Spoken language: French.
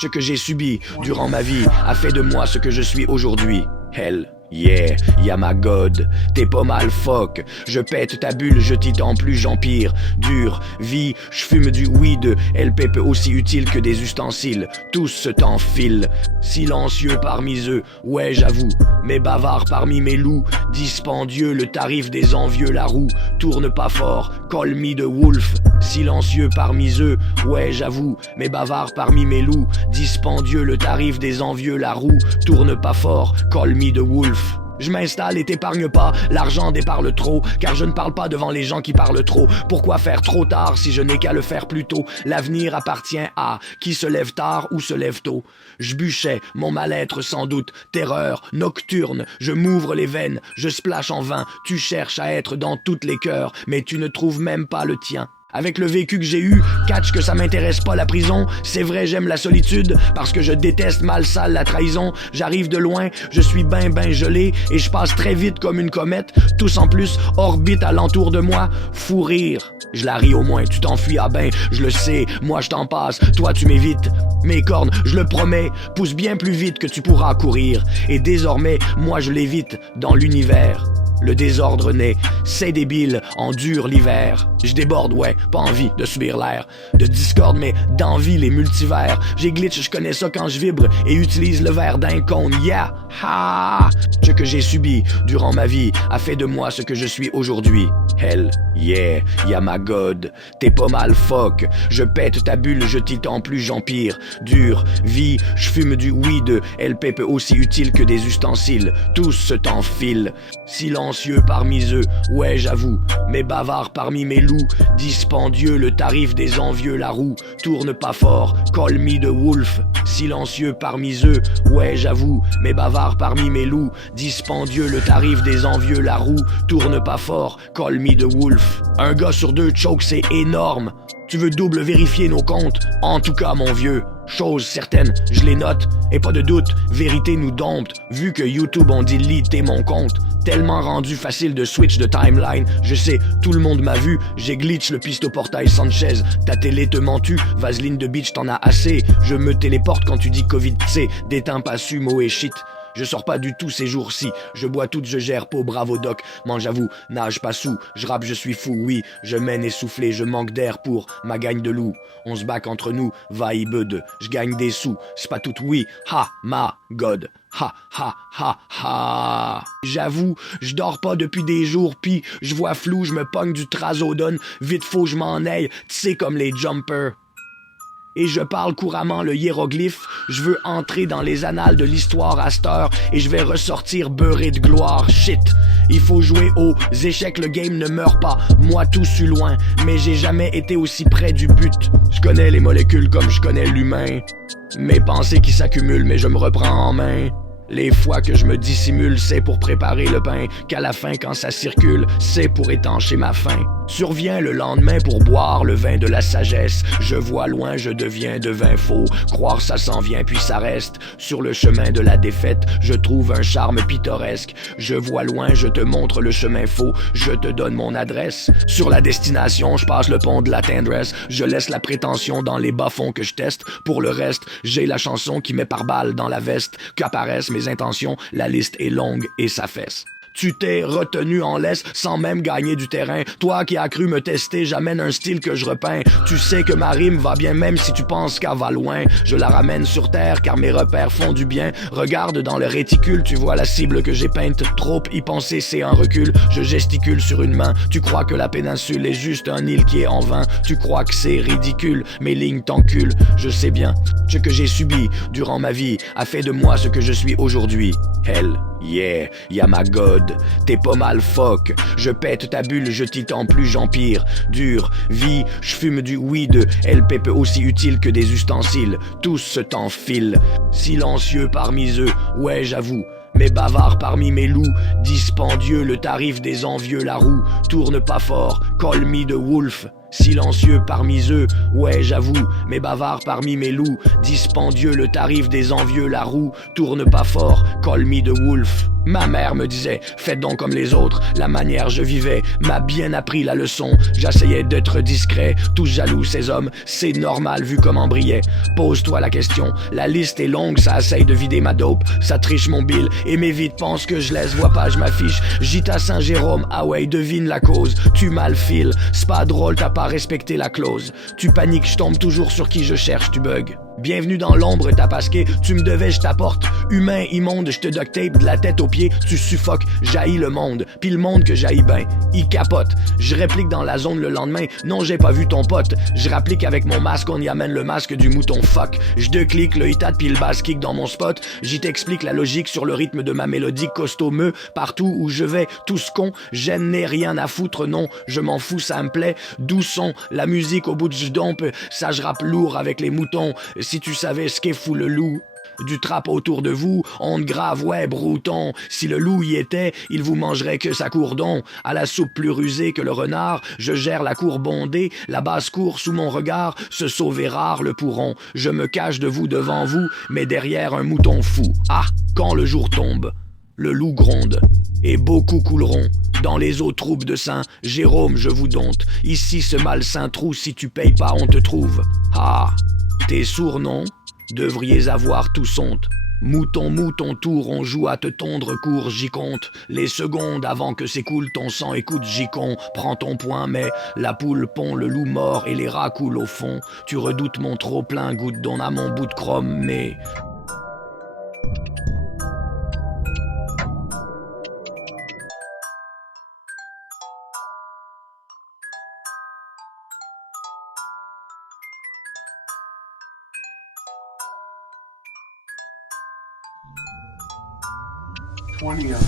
Ce que j'ai subi durant ma vie a fait de moi ce que je suis aujourd'hui. Hell yeah, y'a ma god, t'es pas mal fuck. Je pète ta bulle, je t'y plus, j'empire. Dure, vie, je fume du weed. LP peu aussi utile que des ustensiles. Tous se t'enfilent. Silencieux parmi eux, ouais j'avoue. Mais bavard parmi mes loups. Dispendieux, le tarif des envieux, la roue. Tourne pas fort, call me de wolf. Silencieux parmi eux, ouais j'avoue. Mais bavard parmi mes loups. Dispendieux, le tarif des envieux, la roue. Tourne pas fort, call me de wolf. Je m'installe et t'épargne pas, l'argent déparle trop, car je ne parle pas devant les gens qui parlent trop. Pourquoi faire trop tard si je n'ai qu'à le faire plus tôt? L'avenir appartient à qui se lève tard ou se lève tôt. Je bûchais, mon mal-être sans doute, terreur, nocturne, je m'ouvre les veines, je splash en vain, tu cherches à être dans toutes les cœurs, mais tu ne trouves même pas le tien. Avec le vécu que j'ai eu, catch que ça m'intéresse pas la prison. C'est vrai, j'aime la solitude, parce que je déteste mal sale la trahison. J'arrive de loin, je suis ben gelé, et je passe très vite comme une comète. Tous en plus orbitent alentour de moi. Fou rire, je la ris au moins, tu t'enfuis, ah ben, je le sais, moi je t'en passe, toi tu m'évites. Mes cornes, je le promets, poussent bien plus vite que tu pourras courir. Et désormais, moi je l'évite dans l'univers. Le désordre naît, c'est débile, endure l'hiver. Je déborde, ouais, pas envie de subir l'air de discorde, mais d'envie les multivers. J'ai glitch, je connais ça quand je vibre et utilise le verre d'un cône, yeah, ha. Ce que j'ai subi durant ma vie a fait de moi ce que je suis aujourd'hui. Hell yeah, y'a ma god, t'es pas mal fuck. Je pète ta bulle, je t'y plus, j'empire. Dure, vie, je fume du weed. LP peu aussi utile que des ustensiles. Tous se t'enfilent. Silencieux parmi eux, ouais j'avoue. Mais bavard parmi mes loups. Dispendieux, le tarif des envieux, la roue. Tourne pas fort, call me de wolf. Silencieux parmi eux, ouais j'avoue. Mais bavard parmi mes loups. Dispendieux, le tarif des envieux, la roue. Tourne pas fort, call me de wolf. Un gars sur deux choke, c'est énorme. Tu veux double vérifier nos comptes? En tout cas, mon vieux, chose certaine, je les note. Et pas de doute, vérité nous dompte. Vu que YouTube ont deleté mon compte. Tellement rendu facile de switch de timeline. Je sais, tout le monde m'a vu. J'ai glitch le pisto portail Sanchez. Ta télé te ment-tu? Vaseline de bitch, t'en as assez. Je me téléporte quand tu dis Covid, t'sais. Déteins pas sumo et shit. Je sors pas du tout ces jours-ci, je bois tout, je gère, peau, bravo doc, mange j'avoue, nage pas sous, je rappe, je suis fou, oui, je mène essoufflé, je manque d'air pour ma gagne de loup. On se back entre nous, vibe, je gagne des sous, c'est pas tout, oui, ha, ma, god, ha, ha, ha, ha. J'avoue, je dors pas depuis des jours, pis je vois flou, je me pogne du trazodone, vite faut je m'en aille, t'sais comme les jumpers. Et je parle couramment le hiéroglyphe. Je veux entrer dans les annales de l'histoire à cette heure et je vais ressortir beurré de gloire. Shit, il faut jouer aux échecs, le game ne meurt pas. Moi tout suis loin, mais j'ai jamais été aussi près du but. Je connais les molécules comme je connais l'humain. Mes pensées qui s'accumulent, mais je me reprends en main. Les fois que je me dissimule, c'est pour préparer le pain, qu'à la fin quand ça circule, c'est pour étancher ma faim. Survient le lendemain pour boire le vin de la sagesse. Je vois loin, je deviens devin faux. Croire ça s'en vient puis ça reste. Sur le chemin de la défaite, je trouve un charme pittoresque. Je vois loin, je te montre le chemin faux. Je te donne mon adresse. Sur la destination, je passe le pont de la tendresse. Je laisse la prétention dans les bas-fonds que je teste. Pour le reste, j'ai la chanson qui met par balle dans la veste. Qu'apparaissent mes intentions, la liste est longue et s'affaisse. Tu t'es retenu en laisse sans même gagner du terrain. Toi qui as cru me tester, j'amène un style que je repeins. Tu sais que ma rime va bien même si tu penses qu'elle va loin. Je la ramène sur terre car mes repères font du bien. Regarde dans le réticule, tu vois la cible que j'ai peinte. Trop y penser, c'est un recul. Je gesticule sur une main. Tu crois que la péninsule est juste un île qui est en vain. Tu crois que c'est ridicule, mes lignes t'enculent. Je sais bien, ce que j'ai subi durant ma vie a fait de moi ce que je suis aujourd'hui. Hell yeah, y'a ma god, t'es pas mal fuck. Je pète ta bulle, je t'y plus, j'empire. Dure, vie, je fume du weed. LP peu aussi utile que des ustensiles. Tous se t'enfilent. Silencieux parmi eux, ouais j'avoue. Mais bavard parmi mes loups. Dispendieux, le tarif des envieux, la roue. Tourne pas fort, call me de wolf. Silencieux parmi eux, ouais j'avoue, mais bavard parmi mes loups. Dispendieux le tarif des envieux, la roue tourne pas fort, call me the wolf. Ma mère me disait, faites donc comme les autres. La manière je vivais m'a bien appris la leçon. J'essayais d'être discret, tous jaloux ces hommes, c'est normal vu comment brillait. Pose-toi la question, la liste est longue, ça essaye de vider ma dope. Ça triche mon bill et mes vides pensent que je laisse, vois pas, je m'affiche. Gita Saint-Jérôme, ah ouais, devine la cause. Tu mal files, c'est pas drôle, t'as pas respecté la clause. Tu paniques, je tombe toujours sur qui je cherche, tu bugs. Bienvenue dans l'ombre, t'as pasqué, tu me devais, je t'apporte. Humain, immonde, je te duct tape de la tête aux pieds, tu suffoques, j'haïs le monde. Pis le monde que j'haïs ben, il capote. Je réplique dans la zone le lendemain, non j'ai pas vu ton pote. Je rapplique avec mon masque, on y amène le masque du mouton fuck. Je clique le hit-at pis le bass kick dans mon spot. J'y t'explique la logique sur le rythme de ma mélodie costaud me. Partout où je vais, tous cons, j'aime n'ai rien à foutre, non, je m'en fous, ça me plaît. D'où sont la musique au bout du dompe, ça je rappe lourd avec les moutons. Si tu savais ce qu'est fou le loup du trap autour de vous, on grave, ouais, brouton. Si le loup y était, il vous mangerait que sa courdon. À la soupe plus rusée que le renard, je gère la cour bondée, la basse-cour sous mon regard, se sauver rare le pourront. Je me cache de vous devant vous, mais derrière un mouton fou. Ah, quand le jour tombe, le loup gronde, et beaucoup couleront. Dans les eaux troubles de Saint-Jérôme, je vous dompte. Ici, ce malsain trou, si tu payes pas, on te trouve. Ah, t'es sourd, non? Devriez avoir tous honte. Mouton, mouton tour, on joue à te tondre court, j'y compte. Les secondes avant que s'écoule ton sang, écoute, j'y con. Prends ton point, mais la poule pond, le loup mort et les rats coulent au fond. Tu redoutes mon trop plein, goutte d'on a mon bout de chrome, mais... Twenty of